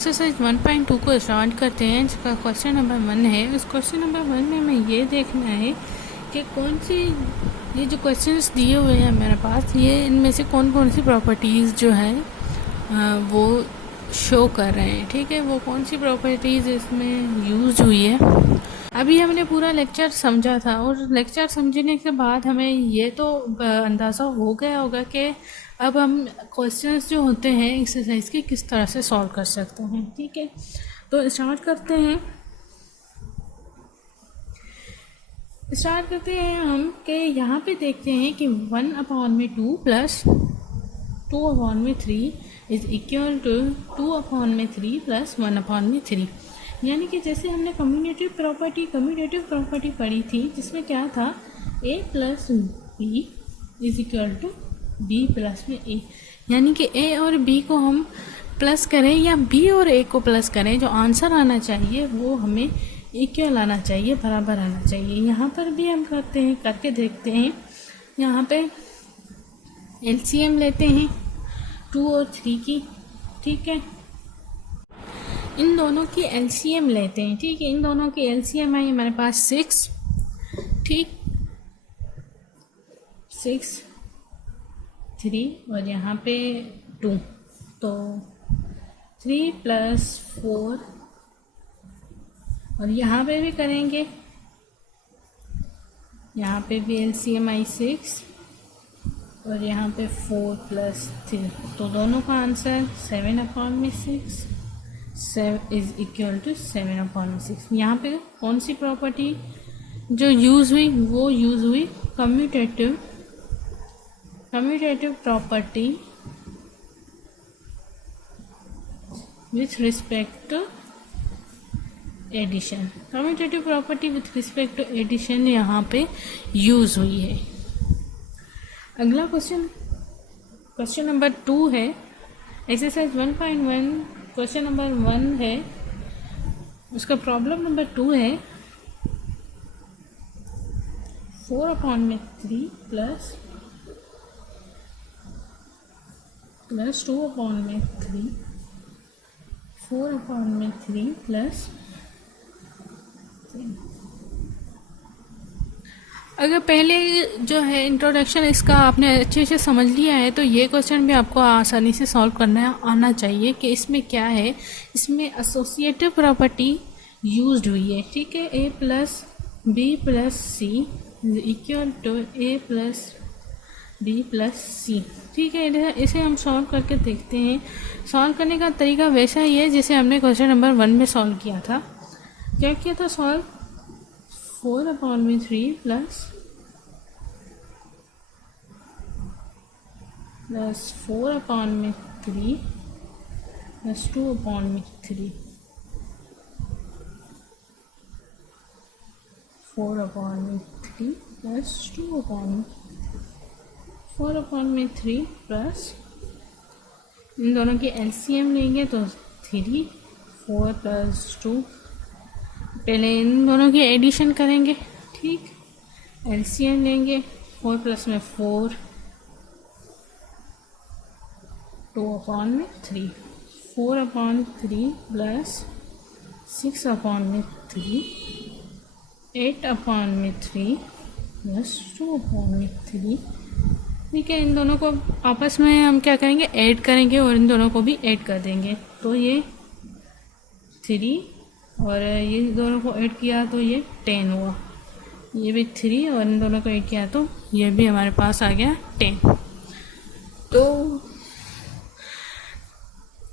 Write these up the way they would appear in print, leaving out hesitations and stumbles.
Exercise 1.2 को start करते हैं, जिसका क्वेश्चन नंबर 1 है। उस क्वेश्चन नंबर 1 में हमें ये देखना है कि कौन सी ये जो क्वेश्चंस दिए हुए हैं मेरे पास, ये इनमें से कौन कौन सी प्रॉपर्टीज़ जो है वो शो कर रहे हैं। ठीक है, वो कौन सी प्रॉपर्टीज़ इसमें यूज़ हुई है। अभी हमने पूरा लेक्चर समझा था और लेक्चर समझने के बाद हमें ये तो अंदाज़ा हो गया होगा कि अब हम क्वेश्चंस जो होते हैं एक्सरसाइज के किस तरह से सॉल्व कर सकते हैं। ठीक है, तो स्टार्ट करते हैं हम कि यहाँ पे देखते हैं कि 1/2 plus 2/3 is equal to 2/3 plus 1/3। यानी कि जैसे हमने कम्यूटेटिव प्रॉपर्टी पढ़ी थी, जिसमें क्या था, a plus B is equal to b plus में a। यानी कि a और b को हम प्लस करें या b और a को प्लस करें, जो आंसर आना चाहिए वो हमें इक्वल आना चाहिए, बराबर आना चाहिए। यहाँ पर भी हम करके देखते हैं। यहाँ पे LCM लेते हैं 2 और 3 की। ठीक है, इन दोनों की LCM लेते हैं। ठीक है, इन दोनों की LCM आई हमारे पास 6। ठीक, 6 3 और यहाँ पे 2, तो 3 प्लस 4 और यहाँ पे भी करेंगे, यहाँ पे भी LCM आई 6 और यहाँ पे 4 प्लस 3, तो दोनों का आंसर 7/6 इज इक्वल टू 7/6। यहाँ पे कौन सी प्रॉपर्टी जो यूज़ हुई, वो यूज़ हुई commutative property with respect to addition. Commutative property with respect to addition यहाँ पे यूज़ हुई है। अगला क्वेश्चन नंबर 2 है। एक्सरसाइज 1.1 क्वेश्चन नंबर 1 है, उसका प्रॉब्लम नंबर 2 है 4/3 प्लस 2/3 4/3 प्लस 3। अगर पहले जो है इंट्रोडक्शन इसका आपने अच्छे से समझ लिया है, तो ये क्वेश्चन भी आपको आसानी से सॉल्व करना आना चाहिए कि इसमें क्या है। इसमें एसोसिएटिव प्रॉपर्टी यूज्ड हुई है। ठीक है, a plus b plus c equal to a plus b plus c. ठीक है, इसे हम सॉल्व करके देखते हैं। सॉल्व करने का तरीका वैसा ही है जैसे हमने क्वेश्चन नंबर 1 में सॉल्व किया था। क्या किया था solve, 4/3 plus 4/3 plus 2/3 4/3 plus 4/3 plus, इन दोनों की LCM लेंगे तो 3, 4 प्लस 2। पहले इन दोनों की एडिशन करेंगे। ठीक, LCM लेंगे, 4 प्लस में 4, 2/3 4/3 प्लस 6/3 8/3 प्लस 2/3। ठीक है, इन दोनों को आपस में हम क्या करेंगे, ऐड करेंगे और इन दोनों को भी ऐड कर देंगे। तो ये 3 और ये दोनों को ऐड किया तो ये 10 हुआ। ये भी 3 और इन दोनों को ऐड किया तो ये भी हमारे पास आ गया 10। तो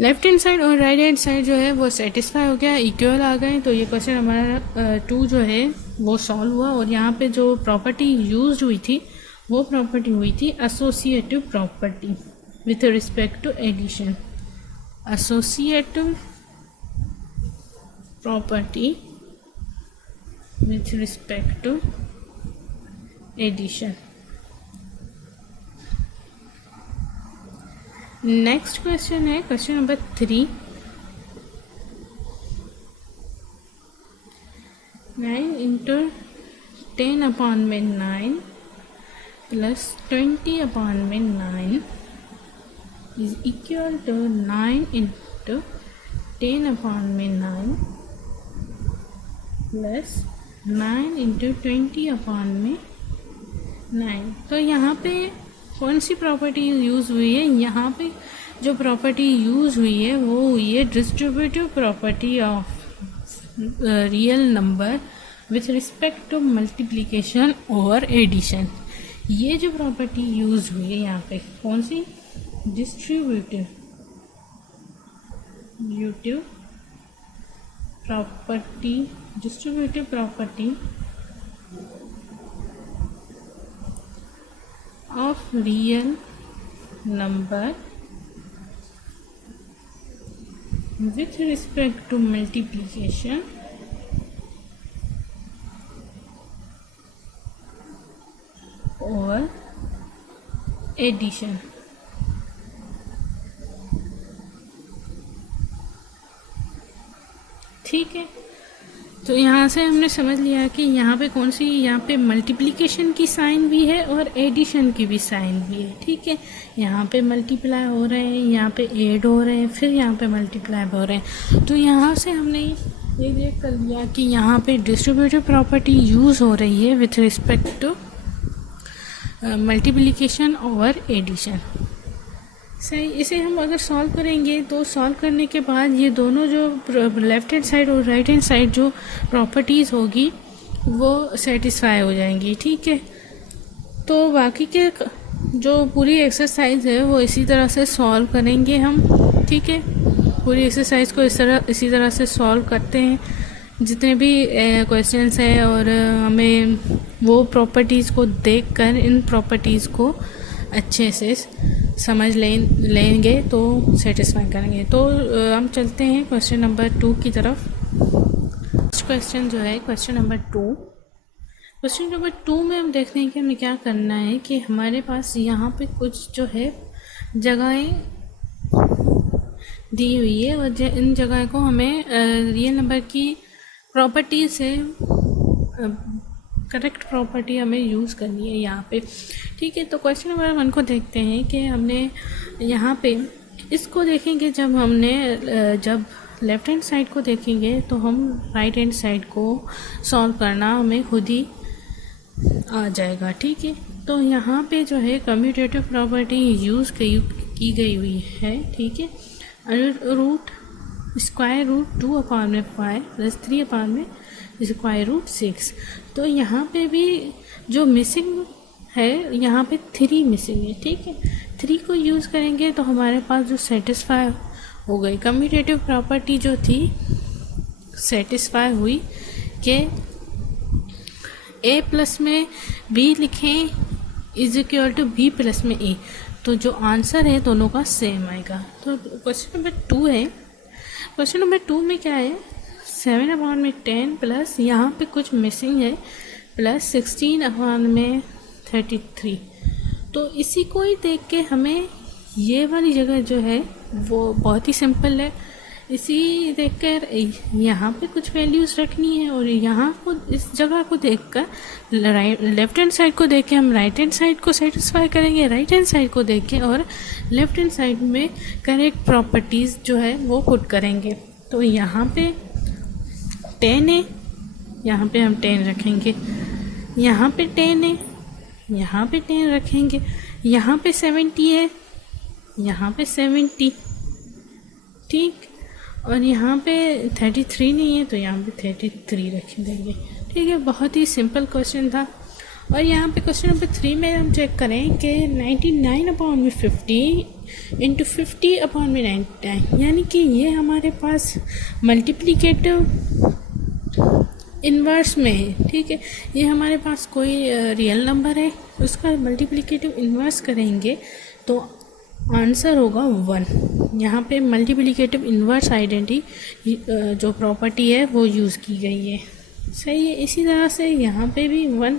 लेफ्ट हैंड साइड और राइट हैंड साइड जो है वो सेटिस्फाई हो गया, इक्वल आ गए। तो ये क्वेश्चन हमारा 2 जो है वो सॉल्व हुआ। और यहाँ पे जो प्रॉपर्टी यूज्ड हुई थी वो प्रॉपर्टी हुई थी associative property with respect to addition. Associative property with respect to addition. Next question है question number 3। 9 into 10/9 plus 20/9 is equal to 9 into 10 upon में 9 प्लस 9 इंटू 20 अपॉन में 9। तो यहाँ पे कौन सी प्रॉपर्टी यूज़ हुई है? यहाँ पे जो प्रॉपर्टी यूज़ हुई है वो हुई है distributive property of real number with respect to multiplication और एडिशन। ये जो प्रॉपर्टी यूज़ हुई है यहाँ पे कौन सी? Distributive property of real number with respect to multiplication और एडिशन। ठीक है, तो यहाँ से हमने समझ लिया कि यहाँ पे कौन सी, यहाँ पे मल्टीप्लिकेशन की साइन भी है और एडिशन की भी साइन भी है। ठीक है, यहाँ पे मल्टीप्लाई हो रहे हैं, यहाँ पे ऐड हो रहे हैं, फिर यहाँ पे मल्टीप्लाई हो रहे हैं। तो यहाँ से हमने ये देख कर लिया कि यहाँ पे डिस्ट्रीब्यूटिव प्रॉपर्टी यूज़ हो रही है विथ रिस्पेक्ट टू मल्टीप्लिकेशन और एडिशन। सही, इसे हम अगर सॉल्व करेंगे तो सॉल्व करने के बाद ये दोनों जो लेफ़्ट हैंड साइड और राइट हैंड साइड जो प्रॉपर्टीज़ होगी वो सेटिस्फाई हो जाएंगी। ठीक है, तो बाकी के जो पूरी एक्सरसाइज है वो इसी तरह से सॉल्व करेंगे हम। ठीक है, पूरी एक्सरसाइज को इसी तरह से सॉल्व करते हैं जितने भी क्वेश्चंस हैं, और हमें वो प्रॉपर्टीज़ को देखकर इन प्रॉपर्टीज़ को अच्छे से समझ लेंगे तो सेटिस्फाई करेंगे। तो हम चलते हैं क्वेश्चन नंबर 2 की तरफ। फर्स्ट क्वेश्चन जो है क्वेश्चन नंबर 2। क्वेश्चन नंबर 2 में हम देखते हैं कि हमें क्या करना है कि हमारे पास यहाँ पे कुछ जो है जगहें दी हुई है और इन जगह को हमें रियल नंबर की प्रॉपर्टी से करेक्ट प्रॉपर्टी हमें यूज़ करनी है यहाँ पे। ठीक है, तो क्वेश्चन नंबर 1 को देखते हैं कि हमने यहाँ पे इसको देखेंगे। जब लेफ़्ट हैंड साइड को देखेंगे तो हम राइट हैंड साइड को सॉल्व करना हमें खुद ही आ जाएगा। ठीक है, तो यहाँ पे जो है कम्यूटेटिव प्रॉपर्टी यूज़ की गई हुई है। ठीक है, स्क्वायर रूट 2 अपॉन में 5 प्लस 3 अपॉन में स्क्वायर रूट 6। तो यहाँ पे भी जो मिसिंग है यहाँ पे 3 मिसिंग है। ठीक है, 3 को यूज़ करेंगे तो हमारे पास जो सेटिस्फाई हो गई कम्यूटेटिव प्रॉपर्टी जो थी सेटिस्फाई हुई कि a प्लस में b लिखें is equal to b plus में a। तो जो आंसर है दोनों का सेम आएगा। तो क्वेश्चन नंबर 2 है। क्वेश्चन नंबर 2 में क्या है? 7 अपॉन में 10 प्लस यहाँ पे कुछ मिसिंग है प्लस 16 अपॉन में 33। तो इसी को ही देख के हमें ये वाली जगह जो है वो बहुत ही सिंपल है। इसी देखकर यहाँ पे कुछ वैल्यूज़ रखनी है और यहाँ को इस जगह को देखकर लेफ्ट हैंड साइड को देख के हम राइट हैंड साइड को सेटिस्फाई करेंगे, राइट हैंड साइड को देख के और लेफ्ट हैंड साइड में करेक्ट प्रॉपर्टीज़ जो है वो पुट करेंगे। तो यहाँ पे 10 है, यहाँ पे हम 10 रखेंगे, यहाँ पे 10 है, यहाँ पे 10 रखेंगे, यहाँ पे 70 है, यहाँ पे 70। ठीक, और यहाँ पे 33 नहीं है तो यहाँ पे 33 रख देंगे। ठीक है, बहुत ही सिंपल क्वेश्चन था। और यहाँ पे क्वेश्चन नंबर 3 में हम चेक करें कि 99 अपॉन में 50 इंटू 50 अपॉन में 99, यानी कि ये हमारे पास मल्टीप्लिकेटिव इन्वर्स में है। ठीक है, ये हमारे पास कोई रियल नंबर है, उसका मल्टीप्लिकेटिव इन्वर्स करेंगे तो आंसर होगा 1। यहाँ पे मल्टीप्लिकेटिव इन्वर्स आइडेंटिटी जो प्रॉपर्टी है वो यूज़ की गई है। सही है, इसी तरह से यहाँ पे भी 1।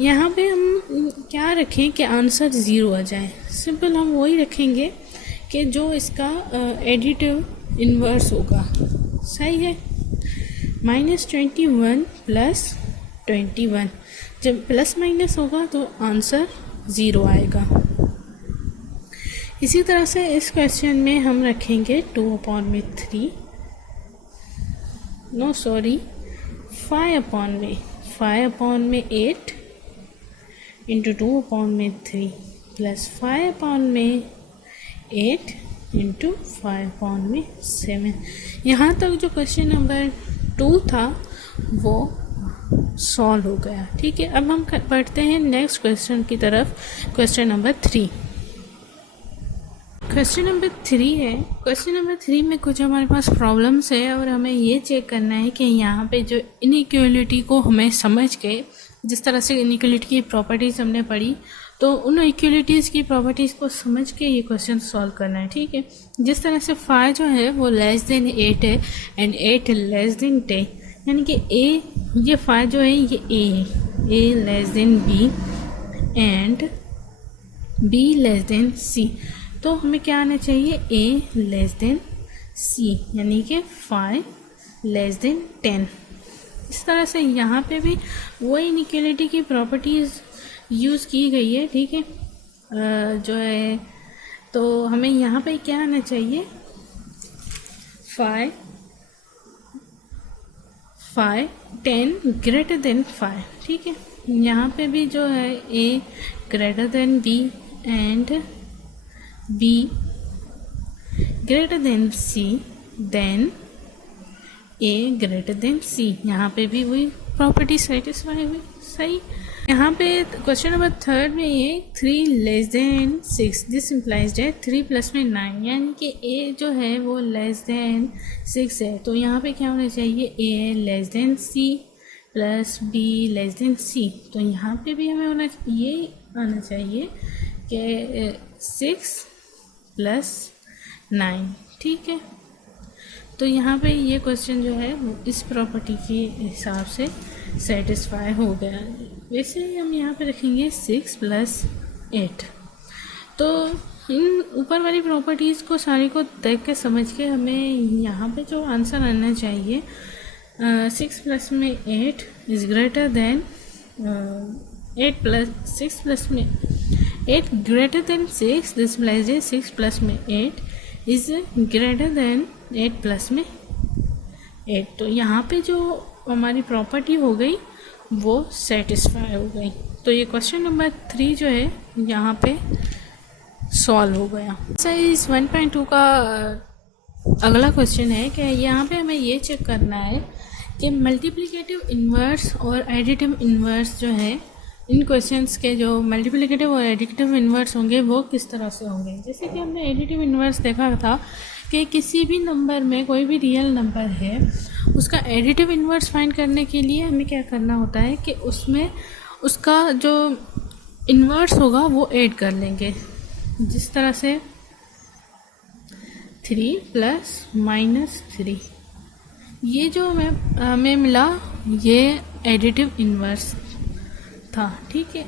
यहाँ पे हम क्या रखें कि आंसर 0 आ जाए? सिंपल, हम वही रखेंगे कि जो इसका एडिटिव इन्वर्स होगा। सही है, -21 प्लस 21, जब प्लस माइनस होगा तो आंसर 0 आएगा। इसी तरह से इस क्वेश्चन में हम रखेंगे 2/3, no sorry 5/8 into 2/3 plus 5/8 into 5/7। यहाँ तक जो क्वेश्चन नंबर 2 था वो सॉल्व हो गया। ठीक है, अब हम बढ़ते हैं नेक्स्ट क्वेश्चन की तरफ। क्वेश्चन नंबर 3 है। क्वेश्चन नंबर 3 में कुछ हमारे पास प्रॉब्लम्स है और हमें ये चेक करना है कि यहाँ पे जो इनइक्वालिटी को हमें समझ के, जिस तरह से इनइक्वालिटी की प्रॉपर्टीज़ हमने पढ़ी, तो उन इक्वलिटीज़ की प्रॉपर्टीज़ को समझ के ये क्वेश्चन सॉल्व करना है। ठीक है, जिस तरह से 5 जो है वो लेस देन 8 है एंड 8 लेस देन 10, यानी कि ए, ये 5 जो है ये ए है, A less than B and B less than C. तो हमें क्या आना चाहिए, ए लेस देन सी, यानी कि 5 लेस देन 10। इस तरह से यहाँ पे भी वही इनइक्वालिटी की प्रॉपर्टीज़ यूज़ की गई है। ठीक है, जो है तो हमें यहाँ पे क्या आना चाहिए, 5 10 ग्रेटर देन 5। ठीक है, यहाँ पे भी जो है A greater than B and B greater than C, then A greater than C. यहाँ पे भी वही प्रॉपर्टी सेटिस्फाई हुई। सही। यहाँ पे क्वेश्चन नंबर 3 में ये 3 लेस देन 6, दिस इम्प्लाइज है 3 प्लस में 9, यानी कि ए जो है वो लेस देन 6 है। तो यहाँ पे क्या होना चाहिए, A less than C plus B less than C. तो यहाँ पे भी हमें ये आना चाहिए कि 6 प्लस 9। ठीक है, तो यहाँ पे ये क्वेश्चन जो है वो इस प्रॉपर्टी के हिसाब से सेटिस्फाई हो गया। वैसे ही हम यहाँ पे रखेंगे 6 प्लस 8। तो इन ऊपर वाली प्रॉपर्टीज़ को सारी को देख के समझ के हमें यहाँ पे जो आंसर आना चाहिए, 6 प्लस में 8 is greater than 8 plus 6 plus में 8 greater than 6, this implies 6 plus में 8 इज़ ग्रेटर देन 8 प्लस में 8। तो यहाँ पे जो हमारी प्रॉपर्टी हो गई वो सेटिस्फाई हो गई। तो ये क्वेश्चन नंबर 3 जो है यहाँ पे सॉल्व हो गया। एक्सरसाइज 1.2 का अगला क्वेश्चन है कि यहाँ पे हमें ये चेक करना है कि मल्टीप्लिकेटिव इन्वर्स और एडिटिव इन्वर्स जो है, इन क्वेश्चंस के जो मल्टीप्लिकेटिव और एडिटिव इन्वर्स होंगे वो किस तरह से होंगे। जैसे कि हमने एडिटिव इन्वर्स देखा था कि किसी भी नंबर में कोई भी रियल नंबर है, उसका एडिटिव इन्वर्स फाइंड करने के लिए हमें क्या करना होता है कि उसमें उसका जो इन्वर्स होगा वो ऐड कर लेंगे। जिस तरह से 3 प्लस -3, ये जो हमें मिला ये एडिटिव इन्वर्स था। ठीक है,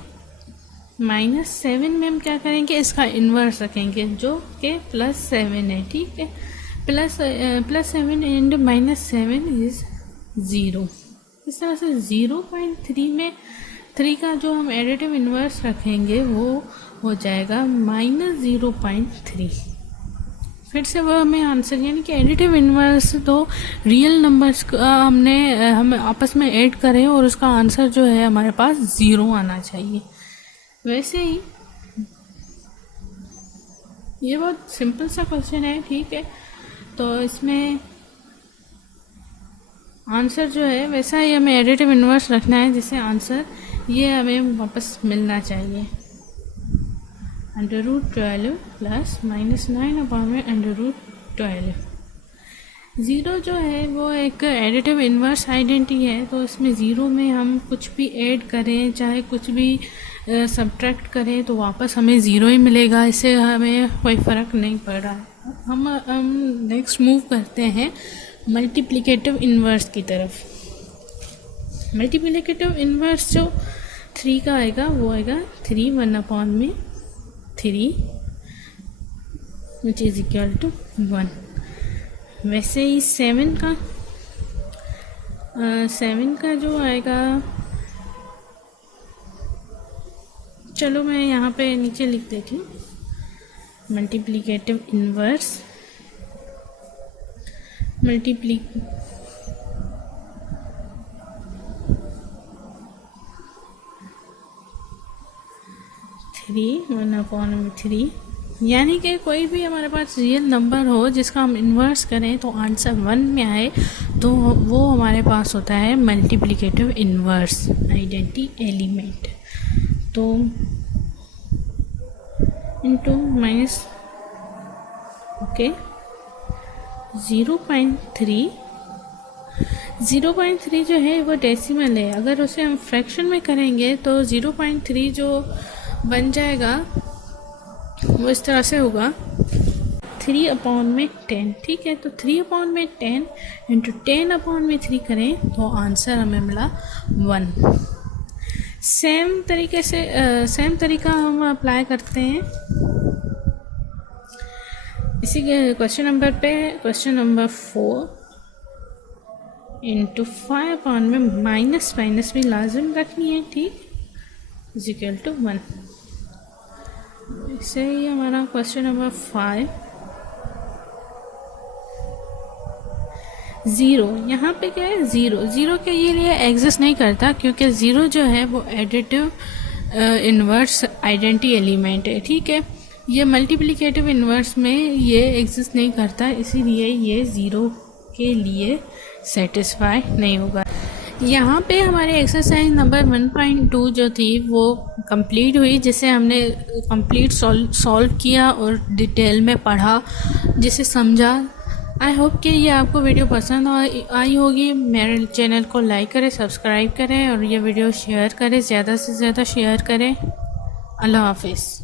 -7 में हम क्या करेंगे, इसका इन्वर्स रखेंगे जो कि +7 है। ठीक है, +7 एंड -7 इज़ 0। इस तरह से 0.3 में 3 का जो हम एडिटिव इन्वर्स रखेंगे वो हो जाएगा -0.3। फिर से वो हमें आंसर, यानी कि एडिटिव इन्वर्स तो रियल नंबर्स का हम आपस में ऐड करें और उसका आंसर जो है हमारे पास 0 आना चाहिए। वैसे ही ये बहुत सिंपल सा क्वेश्चन है। ठीक है, तो इसमें आंसर जो है वैसा ही हमें एडिटिव इन्वर्स रखना है, जिससे आंसर ये हमें वापस मिलना चाहिए। √12 प्लस -9/√12। 0 जो है वो एक एडिटिव इन्वर्स आइडेंटिटी है, तो इसमें 0 में हम कुछ भी ऐड करें, चाहे कुछ भी सब्ट्रैक्ट करें, तो वापस हमें 0 ही मिलेगा। इससे हमें कोई फ़र्क नहीं पड़ रहा। हम नेक्स्ट मूव करते हैं मल्टीप्लिकेटिव इन्वर्स की तरफ। मल्टीप्लिकेटिव इन्वर्स जो 3 का आएगा वो आएगा 3 1/3 विच इज़ इक्वल टू 1। वैसे ही 7 का जो आएगा, चलो मैं यहाँ पे नीचे लिख देती हूँ। मल्टीप्लिकेटिव इन्वर्स थ्री 1/3, यानी कि कोई भी हमारे पास रियल नंबर हो जिसका हम इन्वर्स करें तो आंसर 1 में आए तो वो हमारे पास होता है मल्टीप्लिकेटिव इन्वर्स आइडेंटिटी एलिमेंट। तो इंटू माइनस ओके 0.3 जो है वो डेसिमल है। अगर उसे हम फ्रैक्शन में करेंगे तो 0.3 जो बन जाएगा वो इस तरह से होगा 3/10। ठीक है, तो 3/10 इंटू 10/3 करें तो आंसर हमें मिला 1। सेम तरीका हम अप्लाई करते हैं इसी के क्वेश्चन नंबर 4 इंटू 5 में माइनस भी लाजिम रखनी है। ठीक, इक्वल टू 1। इससे ही हमारा क्वेश्चन नंबर 5 ज़ीरो, यहाँ पे क्या है ज़ीरो के लिए एग्जिस्ट नहीं करता क्योंकि ज़ीरो जो है वो एडिटिव इन्वर्स आइडेंटिटी एलिमेंट है। ठीक है, ये मल्टीप्लिकेटिव इन्वर्स में ये एग्जिस्ट नहीं करता, इसीलिए ये ज़ीरो के लिए सेटिस्फाई नहीं होगा। यहाँ पे हमारे एक्सरसाइज नंबर 1.2 जो थी वो कंप्लीट हुई, जिसे हमने कंप्लीट सॉल्व किया और डिटेल में पढ़ा, जिसे समझा। आई होप कि ये आपको वीडियो पसंद आई होगी। मेरे चैनल को लाइक करें, सब्सक्राइब करें और ये वीडियो शेयर करें, ज़्यादा से ज़्यादा शेयर करें। अल्लाह हाफिज़।